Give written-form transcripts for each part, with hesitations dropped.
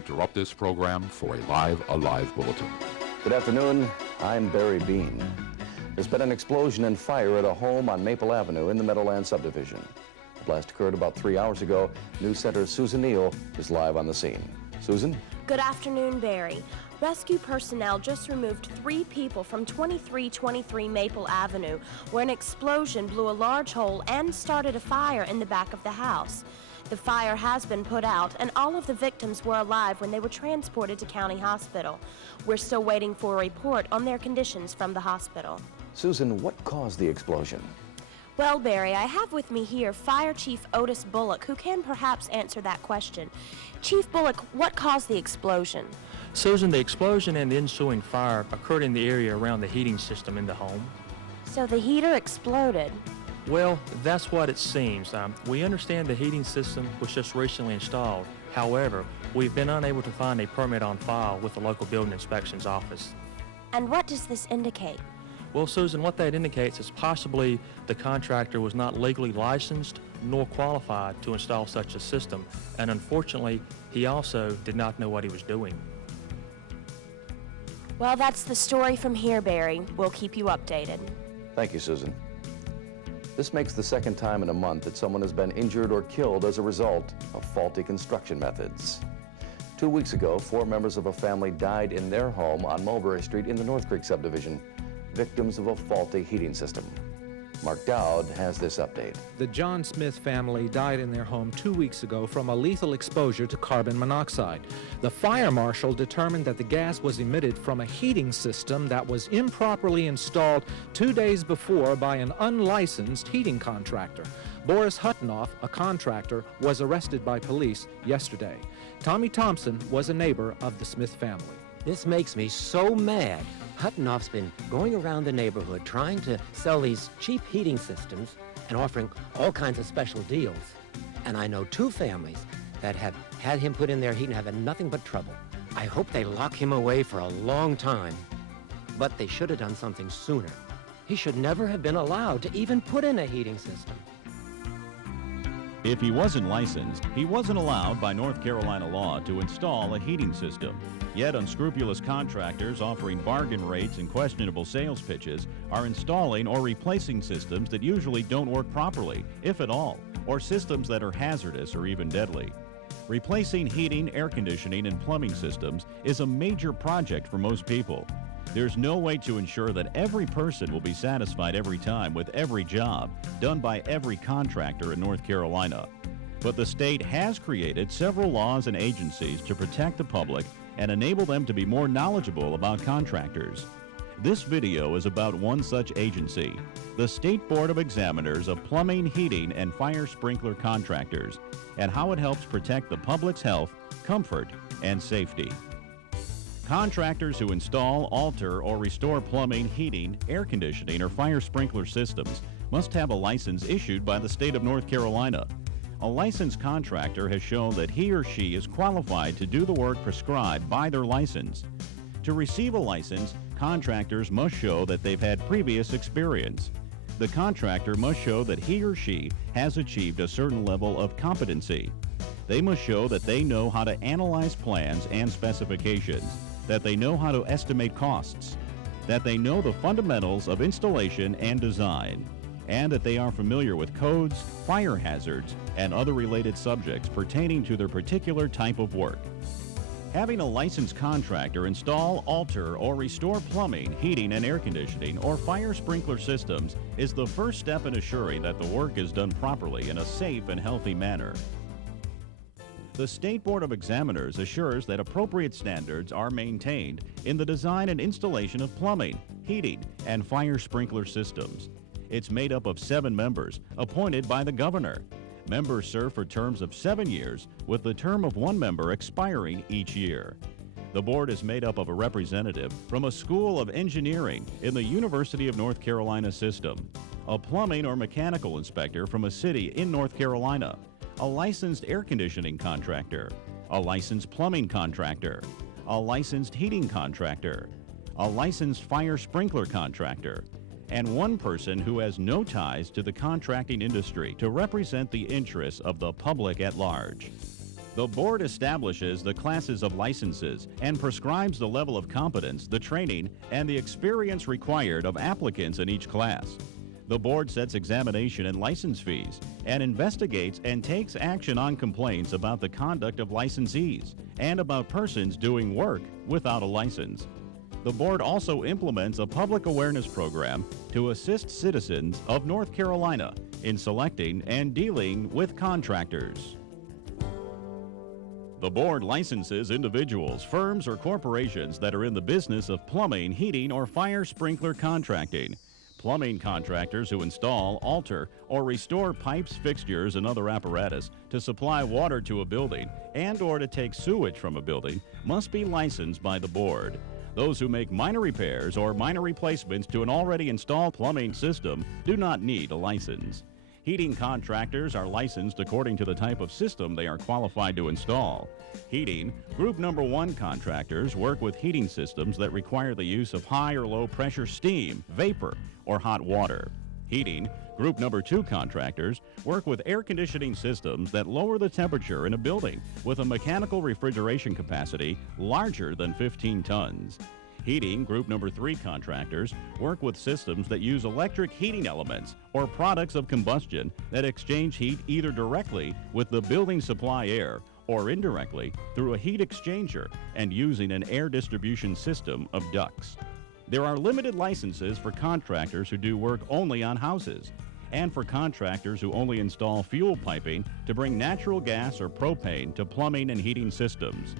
interrupt this program for a live Alive bulletin. Good afternoon. I'm Barry Bean. There's been an explosion and fire at a home on Maple Avenue in the Meadowland subdivision. The blast occurred about 3 hours ago. News Center Susan Neal is live on the scene. Susan? Good afternoon, Barry. Rescue personnel just removed 3 people from 2323 Maple Avenue, where an explosion blew a large hole and started a fire in the back of the house. The fire has been put out, and all of the victims were alive when they were transported to County Hospital. We're still waiting for a report on their conditions from the hospital. Susan, what caused the explosion? Well, Barry, I have with me here Fire Chief Otis Bullock, who can perhaps answer that question. Chief Bullock, what caused the explosion? Susan, the explosion and the ensuing fire occurred in the area around the heating system in the home. So the heater exploded. Well, that's what it seems. We understand the heating system was just recently installed. However, we've been unable to find a permit on file with the local building inspections office. And what does this indicate? Well, Susan, what that indicates is possibly the contractor was not legally licensed nor qualified to install such a system, and unfortunately, he also did not know what he was doing. Well, that's the story from here, Barry. We'll keep you updated. Thank you, Susan. This makes the second time in a month that someone has been injured or killed as a result of faulty construction methods. 2 weeks ago, 4 members of a family died in their home on Mulberry Street in the North Creek subdivision, victims of a faulty heating system. Mark Dowd has this update. The John Smith family died in their home 2 weeks ago from a lethal exposure to carbon monoxide. The fire marshal determined that the gas was emitted from a heating system that was improperly installed 2 days before by an unlicensed heating contractor. Boris Hutnoff, a contractor, was arrested by police yesterday. Tommy Thompson was a neighbor of the Smith family. This makes me so mad. Hutnoff's been going around the neighborhood trying to sell these cheap heating systems and offering all kinds of special deals. And I know 2 families that have had him put in their heat and have had nothing but trouble. I hope they lock him away for a long time. But they should have done something sooner. He should never have been allowed to even put in a heating system. If he wasn't licensed, he wasn't allowed by North Carolina law to install a heating system. Yet unscrupulous contractors offering bargain rates and questionable sales pitches are installing or replacing systems that usually don't work properly, if at all, or systems that are hazardous or even deadly. Replacing heating, air conditioning, and plumbing systems is a major project for most people. There's no way to ensure that every person will be satisfied every time with every job done by every contractor in North Carolina. But the state has created several laws and agencies to protect the public and enable them to be more knowledgeable about contractors. This video is about one such agency, the State Board of Examiners of Plumbing, Heating, and Fire Sprinkler Contractors, and how it helps protect the public's health, comfort, and safety. Contractors who install, alter, or restore plumbing, heating, air conditioning, or fire sprinkler systems must have a license issued by the state of North Carolina. A licensed contractor has shown that he or she is qualified to do the work prescribed by their license. To receive a license, contractors must show that they've had previous experience. The contractor must show that he or she has achieved a certain level of competency. They must show that they know how to analyze plans and specifications, that they know how to estimate costs, that they know the fundamentals of installation and design, and that they are familiar with codes, fire hazards, and other related subjects pertaining to their particular type of work. Having a licensed contractor install, alter, or restore plumbing, heating, and air conditioning, or fire sprinkler systems is the first step in assuring that the work is done properly in a safe and healthy manner. The State Board of Examiners assures that appropriate standards are maintained in the design and installation of plumbing, heating, and fire sprinkler systems. It's made up of 7 members, appointed by the governor. Members serve for terms of 7 years, with the term of 1 member expiring each year. The board is made up of a representative from a school of engineering in the University of North Carolina system, a plumbing or mechanical inspector from a city in North Carolina, a licensed air conditioning contractor, a licensed plumbing contractor, a licensed heating contractor, a licensed fire sprinkler contractor, and 1 person who has no ties to the contracting industry to represent the interests of the public at large. The board establishes the classes of licenses and prescribes the level of competence, the training, and the experience required of applicants in each class. The board sets examination and license fees and investigates and takes action on complaints about the conduct of licensees and about persons doing work without a license. The board also implements a public awareness program to assist citizens of North Carolina in selecting and dealing with contractors. The board licenses individuals, firms, or corporations that are in the business of plumbing, heating, or fire sprinkler contracting. Plumbing contractors who install, alter, or restore pipes, fixtures, and other apparatus to supply water to a building and/or to take sewage from a building must be licensed by the board. Those who make minor repairs or minor replacements to an already installed plumbing system do not need a license. Heating contractors are licensed according to the type of system they are qualified to install. Heating, Group Number 1 contractors work with heating systems that require the use of high or low pressure steam, vapor, or hot water. Heating, Group Number 2 contractors work with air conditioning systems that lower the temperature in a building with a mechanical refrigeration capacity larger than 15 tons. Heating, Group Number 3 contractors work with systems that use electric heating elements or products of combustion that exchange heat either directly with the building supply air or indirectly through a heat exchanger and using an air distribution system of ducts. There are limited licenses for contractors who do work only on houses and for contractors who only install fuel piping to bring natural gas or propane to plumbing and heating systems.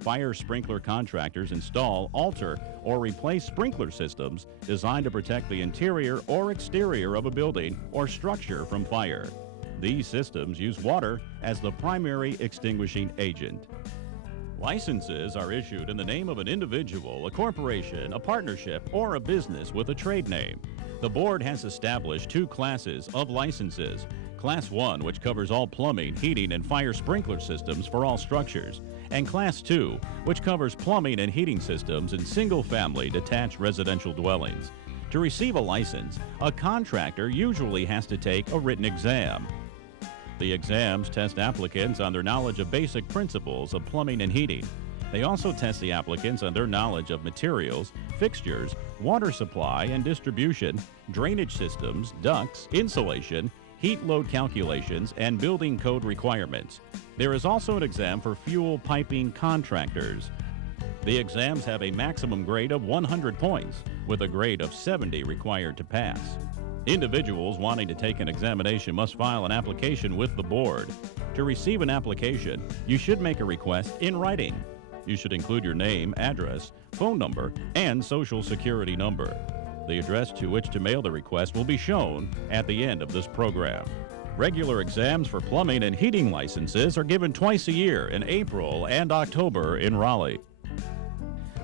Fire sprinkler contractors install, alter, or replace sprinkler systems designed to protect the interior or exterior of a building or structure from fire. These systems use water as the primary extinguishing agent. Licenses are issued in the name of an individual, a corporation, a partnership, or a business with a trade name. The board has established 2 classes of licenses. Class 1, which covers all plumbing, heating, and fire sprinkler systems for all structures, and Class 2, which covers plumbing and heating systems in single-family detached residential dwellings. To receive a license, a contractor usually has to take a written exam. The exams test applicants on their knowledge of basic principles of plumbing and heating. They also test the applicants on their knowledge of materials, fixtures, water supply and distribution, drainage systems, ducts, insulation, heat load calculations, and building code requirements. There is also an exam for fuel piping contractors. The exams have a maximum grade of 100 points, with a grade of 70 required to pass. Individuals wanting to take an examination must file an application with the board. To receive an application, you should make a request in writing. You should include your name, address, phone number, and social security number. The address to which to mail the request will be shown at the end of this program. Regular exams for plumbing and heating licenses are given twice a year in April and October in Raleigh.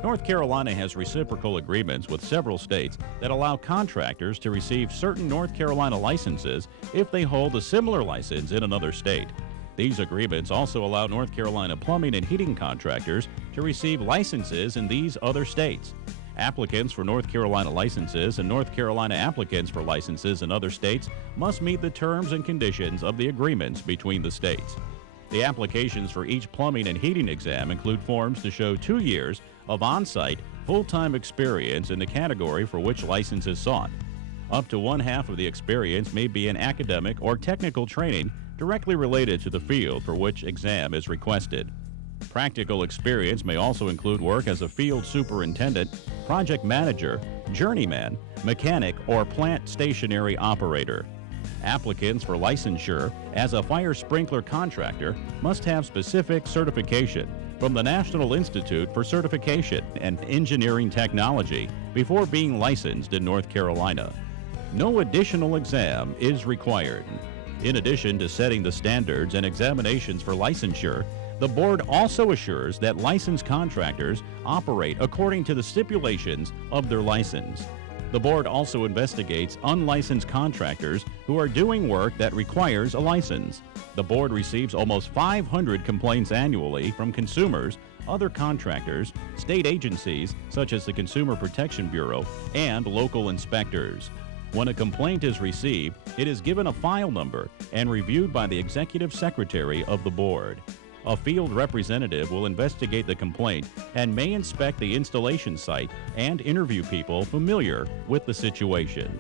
North Carolina has reciprocal agreements with several states that allow contractors to receive certain North Carolina licenses if they hold a similar license in another state. These agreements also allow North Carolina plumbing and heating contractors to receive licenses in these other states. Applicants for North Carolina licenses and North Carolina applicants for licenses in other states must meet the terms and conditions of the agreements between the states. The applications for each plumbing and heating exam include forms to show 2 years of on-site, full-time experience in the category for which license is sought. Up to 1/2 of the experience may be in academic or technical training directly related to the field for which exam is requested. Practical experience may also include work as a field superintendent, project manager, journeyman, mechanic, or plant stationary operator. Applicants for licensure as a fire sprinkler contractor must have specific certification from the National Institute for Certification and Engineering Technology before being licensed in North Carolina. No additional exam is required. In addition to setting the standards and examinations for licensure, the board also assures that licensed contractors operate according to the stipulations of their license. The board also investigates unlicensed contractors who are doing work that requires a license. The board receives almost 500 complaints annually from consumers, other contractors, state agencies such as the Consumer Protection Bureau, and local inspectors. When a complaint is received, it is given a file number and reviewed by the executive secretary of the board. A field representative will investigate the complaint and may inspect the installation site and interview people familiar with the situation.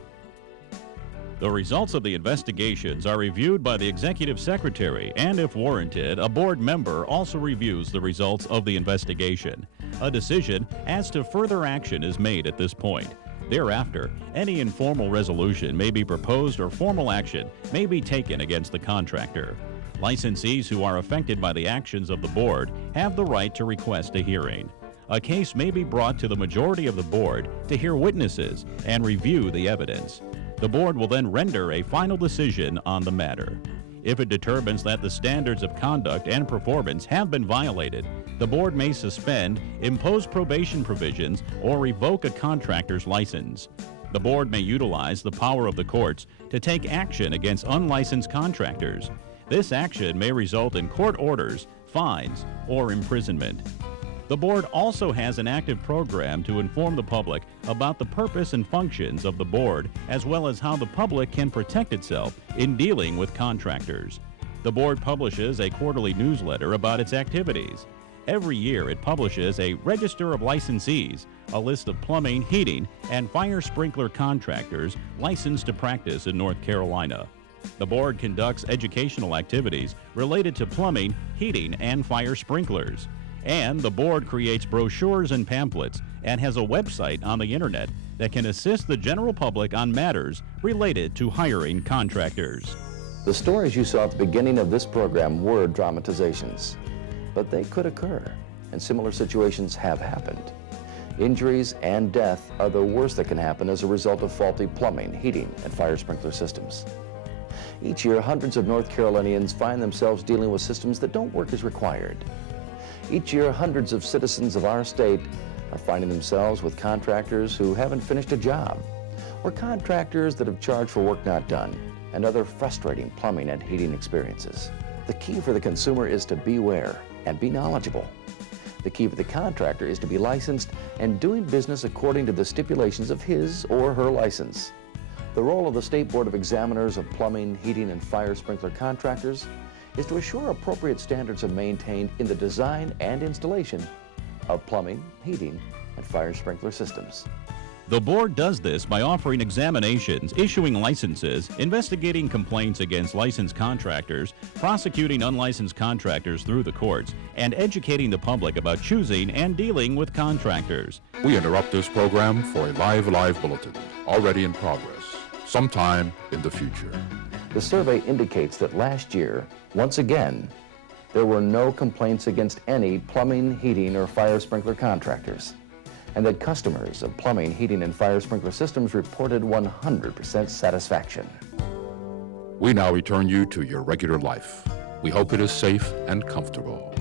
The results of the investigations are reviewed by the Executive Secretary, and if warranted, a board member also reviews the results of the investigation. A decision as to further action is made at this point. Thereafter, any informal resolution may be proposed or formal action may be taken against the contractor. Licensees who are affected by the actions of the board have the right to request a hearing. A case may be brought to the majority of the board to hear witnesses and review the evidence. The board will then render a final decision on the matter. If it determines that the standards of conduct and performance have been violated, the board may suspend, impose probation provisions, or revoke a contractor's license. The board may utilize the power of the courts to take action against unlicensed contractors. This action may result in court orders, fines, or imprisonment. The board also has an active program to inform the public about the purpose and functions of the board, as well as how the public can protect itself in dealing with contractors. The board publishes a quarterly newsletter about its activities. Every year it publishes a Register of Licensees, a list of plumbing, heating, and fire sprinkler contractors licensed to practice in North Carolina. The board conducts educational activities related to plumbing, heating, and fire sprinklers. And the board creates brochures and pamphlets and has a website on the internet that can assist the general public on matters related to hiring contractors. The stories you saw at the beginning of this program were dramatizations, but they could occur, and similar situations have happened. Injuries and death are the worst that can happen as a result of faulty plumbing, heating, and fire sprinkler systems. Each year, hundreds of North Carolinians find themselves dealing with systems that don't work as required. Each year, hundreds of citizens of our state are finding themselves with contractors who haven't finished a job, or contractors that have charged for work not done, and other frustrating plumbing and heating experiences. The key for the consumer is to beware and be knowledgeable. The key for the contractor is to be licensed and doing business according to the stipulations of his or her license. The role of the State Board of Examiners of Plumbing, Heating, and Fire Sprinkler Contractors is to assure appropriate standards are maintained in the design and installation of plumbing, heating, and fire sprinkler systems. The board does this by offering examinations, issuing licenses, investigating complaints against licensed contractors, prosecuting unlicensed contractors through the courts, and educating the public about choosing and dealing with contractors. We interrupt this program for a live bulletin, already in progress, sometime in the future. The survey indicates that last year, once again, there were no complaints against any plumbing, heating, or fire sprinkler contractors, and that customers of plumbing, heating, and fire sprinkler systems reported 100% satisfaction. We now return you to your regular life. We hope it is safe and comfortable.